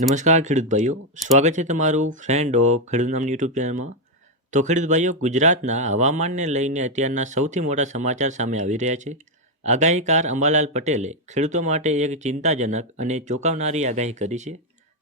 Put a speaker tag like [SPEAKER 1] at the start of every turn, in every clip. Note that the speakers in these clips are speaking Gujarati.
[SPEAKER 1] નમસ્કાર ખેડૂત ભાઈઓ, સ્વાગત છે તમારું ફ્રેન્ડ ઓફ ખેડૂત નામની યુટ્યુબ ચેનલમાં તો ખેડૂત ભાઈઓ, ગુજરાતના હવામાનને લઈને અત્યારના સૌથી મોટા સમાચાર સામે આવી રહ્યા છે. આગાહીકાર અંબાલાલ પટેલે ખેડૂતો માટે એક ચિંતાજનક અને ચોંકાવનારી આગાહી કરી છે.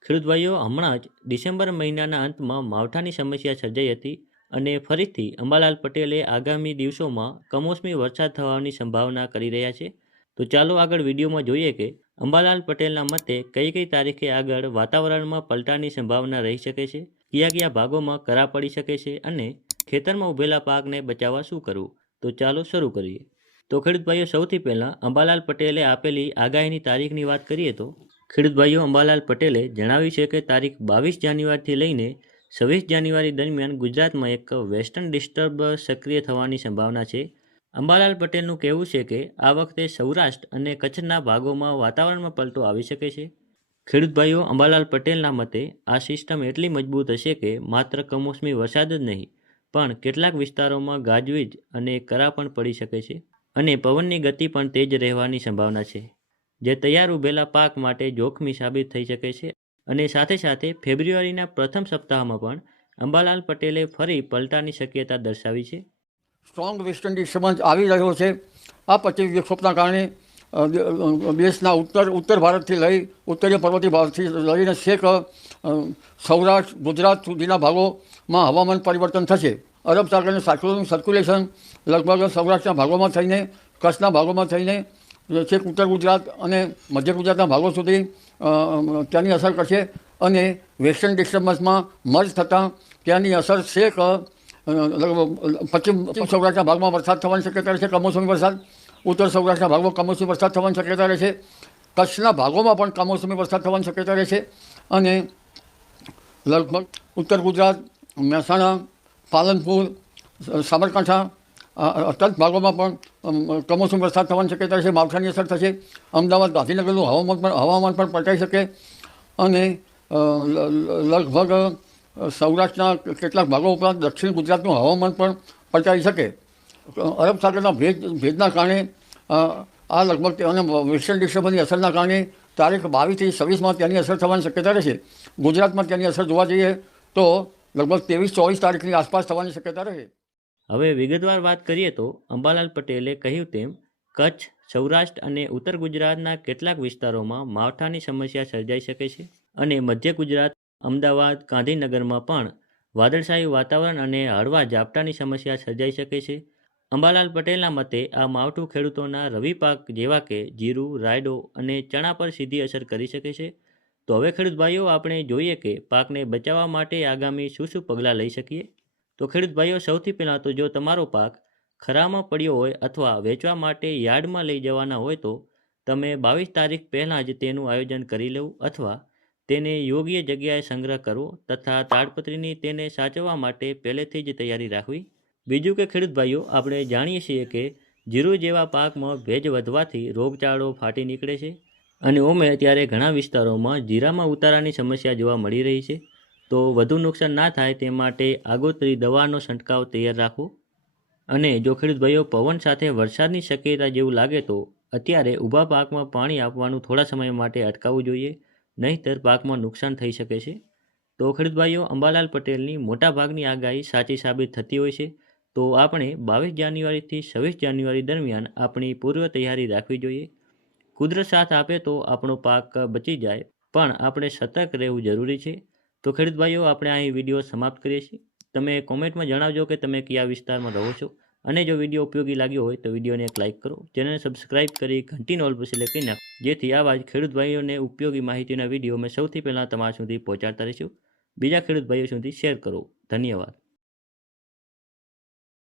[SPEAKER 1] ખેડૂત ભાઈઓ, હમણાં જ ડિસેમ્બર મહિનાના અંતમાં માવઠાની સમસ્યા સર્જાઈ હતી અને ફરીથી અંબાલાલ પટેલે આગામી દિવસોમાં કમોસમી વરસાદ થવાની સંભાવના કરી રહ્યા છે. તો ચાલો આગળ વિડીયોમાં જોઈએ કે અંબાલાલ પટેલના મતે કઈ કઈ તારીખે આગળ વાતાવરણમાં પલટાની સંભાવના રહી શકે છે? કયા કયા ભાગોમાં કરા પડી શકે છે અને ખેતરમાં ઉભેલા પાકને બચાવવા શું કરવું? તો ચાલો શરૂ કરીએ. તો ખેડૂતભાઈઓ, સૌથી પહેલાં અંબાલાલ પટેલે આપેલી આગાહીની તારીખની વાત કરીએ તો ખેડૂતભાઈઓ, અંબાલાલ પટેલે જણાવ્યું છે કે તારીખ બાવીસ જાન્યુઆરીથી લઈને છવ્વીસ જાન્યુઆરી દરમિયાન ગુજરાતમાં એક વેસ્ટર્ન ડિસ્ટર્બ સક્રિય થવાની સંભાવના છે. અંબાલાલ પટેલનું કહેવું છે કે, આ વખતે સૌરાષ્ટ્ર અને કચ્છના ભાગોમાં વાતાવરણમાં પલટો આવી શકે છે. ખેડૂત ભાઈઓ, અંબાલાલ પટેલના મતે, આ સિસ્ટમ એટલી મજબૂત હશે કે, માત્ર કમોસમી વરસાદ જ નહીં, પણ કેટલાક વિસ્તારોમાં ગાજવીજ અને કરા પણ પડી શકે છે અને પવનની ગતિ પણ તેજ રહેવાની સંભાવના છે. જે તૈયાર ઉભેલા પાક માટે જોખમી સાબિત થઈ શકે છે અને સાથે સાથે ફેબ્રુઆરીના પ્રથમ સપ્તાહમાં પણ અંબાલાલ પટેલે ફરી પલટાની શક્યતા દર્શાવી છે.
[SPEAKER 2] સ્ટ્રોંગ વેસ્ટર્ન સંબંધ આવી રહ્યો છે. આ પશ્ચિમ વિક્ષોભના કારણે દેશના ઉત્તર ઉત્તર ભારતથી લઈ, ઉત્તરીય પર્વતીય ભારતથી લઈને છેક સૌરાષ્ટ્ર, ગુજરાત સુધીના ભાગોમાં હવામાન પરિવર્તન થશે. અરબ સાગરનું સાયક્લોનિક સર્ક્યુલેશન લગભગ સૌરાષ્ટ્રના ભાગોમાં થઈને, કચ્છના ભાગોમાં થઈને, છેક ઉત્તર ગુજરાત અને મધ્ય ગુજરાતના ભાગો સુધી ત્યાંની અસર કરશે અને વેસ્ટર્ન ડિસ્ટર્બન્સમાં મર્જ થતાં ત્યાંની અસર છેક પશ્ચિમ પશ્ચિમ સૌરાષ્ટ્રના ભાગમાં વરસાદ થવાની શક્યતા રહેશે કમોસમી વરસાદ ઉત્તર સૌરાષ્ટ્રના ભાગમાં કમોસમી વરસાદ થવાની શક્યતા રહેશે કચ્છના ભાગોમાં પણ કમોસમી વરસાદ થવાની શક્યતા રહેશે અને લગભગ ઉત્તર ગુજરાત મહેસાણા પાલનપુર સાબરકાંઠા અત્યંત ભાગોમાં પણ કમોસમી વરસાદ થવાની શક્યતા રહેશે માવઠાની અસર થશે અમદાવાદ ગાંધીનગરનું હવામાન પણ હવામાન પણ પલટાઈ શકે અને લગભગ સૌરાષ્ટ્રના કેટલાક ભાગો ઉપરાંત દક્ષિણ ગુજરાતનું હવામાન પણ પલટાઈ શકે. અરબ સાગરના ભેજ, ભેજના કારણે આ લગભગ અને વેસ્ટર્ન ડિસ્ટર્બન્સની અસરના કારણે તારીખ બાવીસથી છવ્વીસમાં તેની અસર થવાની શક્યતા રહેશે. ગુજરાતમાં તેની અસર જોવા જઈએ તો લગભગ ત્રેવીસ, ચોવીસ તારીખની આસપાસ થવાની શક્યતા રહે.
[SPEAKER 1] હવે વિગતવાર વાત કરીએ તો અંબાલાલ પટેલે કહ્યું તેમ, કચ્છ, સૌરાષ્ટ્ર અને ઉત્તર ગુજરાતના કેટલાક વિસ્તારોમાં માવઠાની સમસ્યા સર્જાઈ શકે છે અને મધ્ય ગુજરાત અમદાવાદ, ગાંધીનગરમાં પણ વાદળછાયું વાતાવરણ અને હળવા ઝાપટાની સમસ્યા સર્જાઈ શકે છે. અંબાલાલ પટેલના મતે આ માવઠું ખેડૂતોના રવિ પાક જેવા કે જીરું, રાયડો અને ચણા પર સીધી અસર કરી શકે છે. તો હવે ખેડૂત ભાઈઓ, આપણે જોઈએ કે પાકને બચાવવા માટે આગામી શું શું પગલાં લઈ શકીએ? તો ખેડૂત ભાઈઓ, સૌથી પહેલાં તો જો તમારો પાક ખરામાં પડ્યો હોય અથવા વેચવા માટે યાર્ડમાં લઈ જવાના હોય તો તમે બાવીસ તારીખ પહેલાં જ તેનું આયોજન કરી લેવું અથવા તેને યોગ્ય જગ્યાએ સંગ્રહ કરવો તથા તાડપત્રીની તેને સાચવવા માટે પહેલેથી જ તૈયારી રાખવી. બીજું કે, ખેડૂત ભાઈઓ, આપણે જાણીએ છીએ કે જીરું જેવા પાકમાં ભેજ વધવાથી રોગચાળો ફાટી નીકળે છે અને ઓમે ત્યારે ઘણા વિસ્તારોમાં જીરામાં ઉતારાની સમસ્યા જોવા મળી રહી છે. તો વધુ નુકસાન ના થાય તે માટે આગોતરી દવાનો છંટકાવ તૈયાર રાખવો. અને જો ખેડૂત ભાઈઓ પવન સાથે વરસાદની શક્યતા જેવું લાગે તો અત્યારે ઊભા પાકમાં પાણી આપવાનું થોડા સમય માટે અટકાવવું જોઈએ. નહીંતર પાકમાં નુકસાન થઈ શકે છે. તો ખેડૂતભાઈઓ અંબાલાલ પટેલની મોટાભાગની આગાહી સાચી સાબિત થતી હોય છે. તો આપણે બાવીસ જાન્યુઆરીથી છવ્વીસ જાન્યુઆરી દરમિયાન આપણી પૂર્વ તૈયારી રાખવી જોઈએ. કુદરત સાથ આપે તો આપણો પાક બચી જાય, પણ આપણે સતર્ક રહેવું જરૂરી છે. તો ખેડૂત આપણે અહીં વીડિયો સમાપ્ત કરીએ છીએ. તમે કોમેન્ટમાં જણાવજો કે તમે કયા વિસ્તારમાં રહો છો. અને જો વીડિયો ઉપયોગી લાગ્યો હોય તો વિડીયોને એક લાઇક કરો. ચેનલને સબસ્ક્રાઇબ કરી ઘંટીનો નોલ પર સિલેક્ટ કરી નાખો. જેથી આવા જ ખેડૂત ઉપયોગી માહિતીના વીડિયો મેં સૌથી પહેલાં તમારા સુધી પહોંચાડતા રહીશું. બીજા ખેડૂત ભાઈઓ સુધી શેર કરો. ધન્યવાદ.